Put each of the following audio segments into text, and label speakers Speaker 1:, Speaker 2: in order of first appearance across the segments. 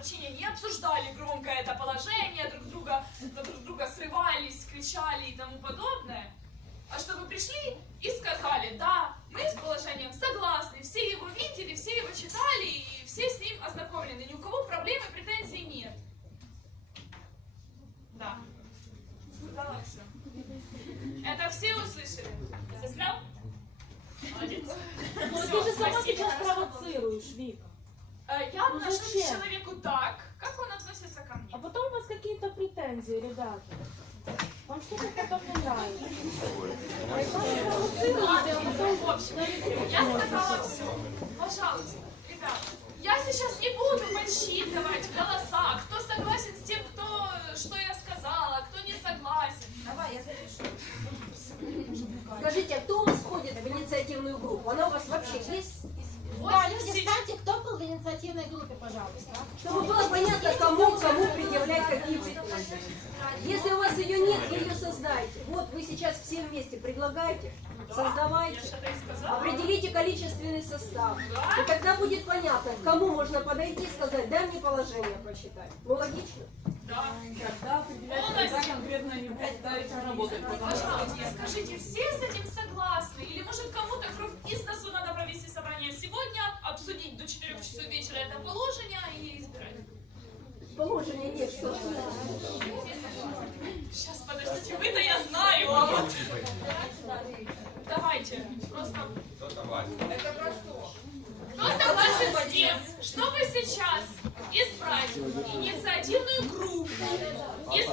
Speaker 1: общения не обсуждали громко это положение, друг друга срывались, кричали и тому подобное, а чтобы пришли и сказали, да, мы с положением согласны, все его видели, все его читали и все с ним ознакомлены, ни у кого проблем и претензий нет. Да. Сказала все. Это все услышали? Заснял? Молодец.
Speaker 2: Но ты же сама сейчас провоцируешь, Вика.
Speaker 1: Я отношусь к человеку так, как он относится ко мне.
Speaker 2: А потом у вас какие-то претензии, ребята. Вам что-то потом не нравится.
Speaker 1: В общем, я сказала все. Пожалуйста, ребята, я сейчас не буду подсчитывать голоса, кто согласен с тем, что я сказала, кто не согласен.
Speaker 3: Давай, я запишу. Скажите, а кто у вас входит в инициативную группу? Она у вас вообще есть?
Speaker 1: Вот
Speaker 4: Да, люди, станьте, кто был в инициативной группе, пожалуйста.
Speaker 3: Чтобы было понятно, кому предъявлять какие претензии. Если у вас ее нет, вы ее создайте. Вот вы сейчас все вместе предлагаете, создавайте, определите количественный состав. И тогда будет понятно, к кому можно подойти и сказать, дай мне положение почитать. Ну логично?
Speaker 1: Да.
Speaker 5: Когда определять, когда конкретно не будет ставить работать.
Speaker 1: Пожалуйста, скажите, все с этим согласны? Или может кому-то кровь из носу надо провести собрание сегодня, обсудить до 4 часов вечера это положение и избирать?
Speaker 3: Положения нет, что ж.
Speaker 1: Сейчас, подождите, вы-то я знаю, а вот... Давайте, просто...
Speaker 6: Это про что?
Speaker 1: Кто согласен с тем, чтобы сейчас избрать инициативную группу из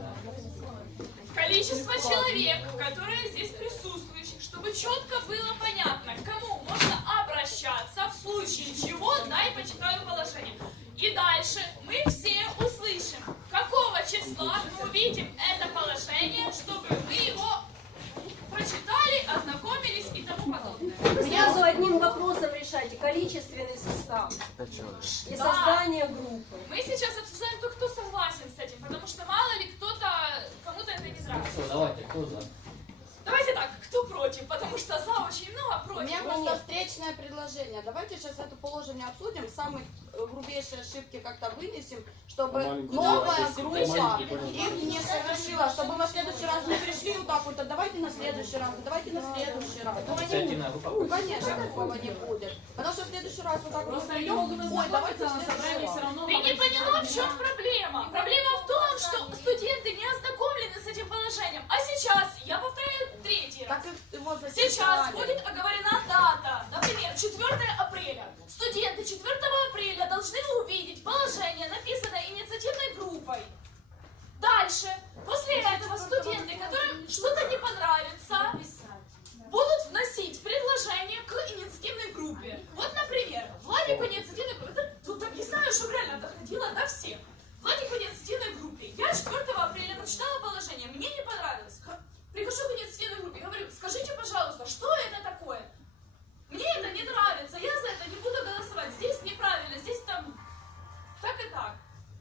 Speaker 1: количества человек, которые здесь присутствующих, чтобы четко было понятно, к кому можно обращаться, в случае чего дай почитаю положение. И дальше мы все услышим, какого числа мы увидим это положение, чтобы мы его прочитали, ознакомились и тому подобное.
Speaker 3: Сразу одним вопросом решайте количественный состав и создание группы.
Speaker 1: Мы сейчас обсуждаем то, кто согласен с этим, потому что мало ли кому-то это не нравится.
Speaker 7: Давайте, кто за?
Speaker 1: Давайте так, кто против, потому что за очень много,
Speaker 4: У
Speaker 1: против.
Speaker 4: меня просто встречное предложение. Давайте сейчас это положение обсудим, самые грубейшие ошибки как-то вынесем, чтобы новая группа их не совершила, чтобы мы в следующий раз не пришли вот так вот, а давайте на следующий раз, давайте на следующий раз.
Speaker 7: Инициативная группа.
Speaker 4: Ну, конечно, такого не будет. Потому что в следующий раз вот так вот
Speaker 5: Просто они
Speaker 4: придем,
Speaker 5: могут
Speaker 4: ой, давайте
Speaker 5: ознакомиться
Speaker 4: в
Speaker 5: на
Speaker 4: следующий
Speaker 5: собрании все
Speaker 4: раз.
Speaker 5: равно.
Speaker 1: Ты не поняла, в чем проблема? Проблема в том, что студенты не ознакомлены с этим положением. А сейчас, я повторяю третий раз,
Speaker 4: Так их его
Speaker 1: сейчас будет оговорена дата, например, 4 апреля. Студенты 4 апреля должны увидеть положение, написанное инициативной группой. Дальше, после этого студенты, которым что-то не понравится, будут вносить предложение к инициативной группе. Вот, например, Владик в инициативной группе, тут объясняю, чтобы реально доходило до всех. Владик в инициативной группе. Я 4 апреля прочитала положение, мне не понравилось. Прихожу к инициативной группе, говорю, скажите, пожалуйста, что это такое? Мне это не нравится, я за это не буду голосовать. Здесь неправильно, здесь там так и так.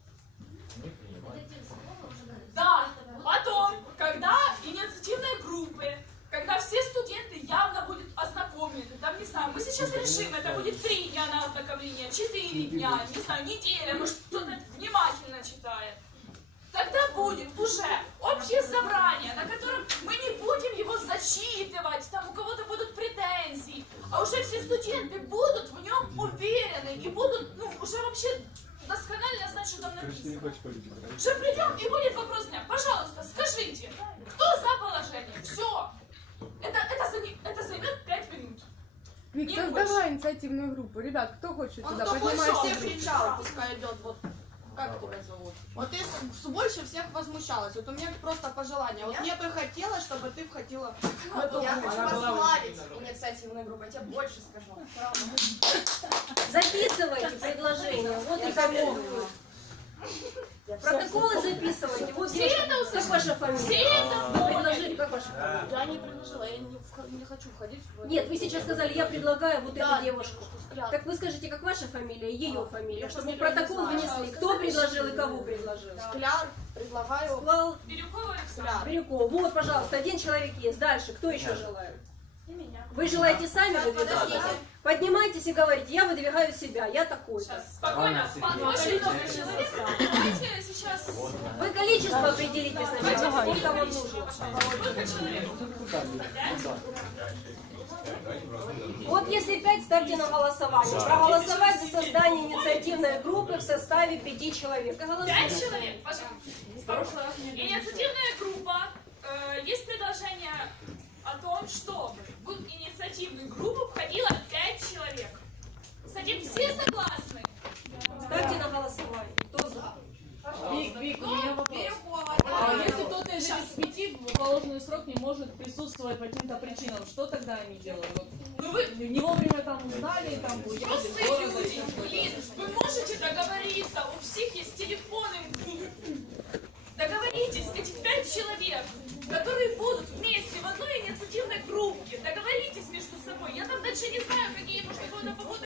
Speaker 1: Да, потом, когда инициативной группы, когда все студенты явно будут ознакомлены, там, не знаю, мы сейчас решим, это будет 3 дня на ознакомление, 4 дня, не знаю, неделя, может кто-то внимательно читает. Тогда будет уже общее собрание, на котором мы не будем его зачитывать, там у кого-то будут претензии, а уже все студенты будут в нем уверены и будут, ну, уже вообще досконально знать, что там написано. Уже придем и будет вопрос дня. Пожалуйста, скажите, кто за положение? Все. Это займет 5 минут.
Speaker 8: Вик,
Speaker 1: Не
Speaker 8: создавай
Speaker 1: больше.
Speaker 8: инициативную группу. Ребят, кто хочет
Speaker 4: Он
Speaker 8: туда?
Speaker 4: кто больше
Speaker 8: Поднимайте
Speaker 4: всех
Speaker 8: руки.
Speaker 4: кричал, пускай идет, вот. Как тебя зовут? Вот ты больше всех возмущалась. Вот у меня просто пожелание. Вот мне бы хотелось, чтобы ты входила в эту
Speaker 3: Я
Speaker 4: группу.
Speaker 3: хочу
Speaker 5: возглавить инициативную группу, я тебе больше скажу.
Speaker 3: Записывайте предложения, вот и запомнила. Протоколы записывайте. Вот
Speaker 1: Все это
Speaker 3: как
Speaker 1: услышали?
Speaker 3: ваша фамилия?
Speaker 1: Все это
Speaker 3: Вы предложили, как ваша фамилия?
Speaker 4: Я не предложила, я не хочу входить в...
Speaker 3: Нет, вы сейчас сказали, я предлагаю вот
Speaker 4: Да,
Speaker 3: эту девушку.
Speaker 4: Скляр.
Speaker 3: Так вы скажите, как ваша фамилия и ее фамилия,
Speaker 4: Я
Speaker 3: чтобы в
Speaker 4: фамилию
Speaker 3: протокол
Speaker 4: не знаю.
Speaker 3: внесли, кто предложил и кого предложил.
Speaker 4: Скляр, предлагаю...
Speaker 3: Склал,
Speaker 1: Бирюкова Александра.
Speaker 4: Скляр.
Speaker 3: Бирюков. Вот, пожалуйста, один человек есть. Дальше, кто еще желает?
Speaker 1: И меня.
Speaker 3: Вы желаете сами выдвигаться?
Speaker 4: Подождите.
Speaker 3: Поднимайтесь и говорите, я выдвигаю себя, я такой-то.
Speaker 1: Сейчас, спокойно, очень много человек. Давайте сейчас...
Speaker 3: Вы количество определите сначала, сколько вам нужно.
Speaker 1: Сколько человек?
Speaker 3: Вот если 5, ставьте на голосование. Проголосовать за создание инициативной группы в составе 5 человек. И голосуйте.
Speaker 1: 5 человек, пожалуйста. Инициативная группа. Есть предложение о том, чтобы в инициативную группу входило 5 человек. С этим все согласны?
Speaker 3: Ставьте на голосование. Кто за?
Speaker 5: Вик, у меня вопрос. А если кто-то из этих 5 в положенный срок не может присутствовать по каким-то причинам, что тогда они делают? Вот,
Speaker 1: Ну вы
Speaker 5: не вовремя там узнали, там уехали из
Speaker 1: взрослые
Speaker 5: города.
Speaker 1: люди, блин, вы можете договориться, у всех есть телефоны. Договоритесь, этих 5 человек, которые будут вместе в одной инициативной группе. Договоритесь между собой. Я там дальше не знаю, какие, может, какой-то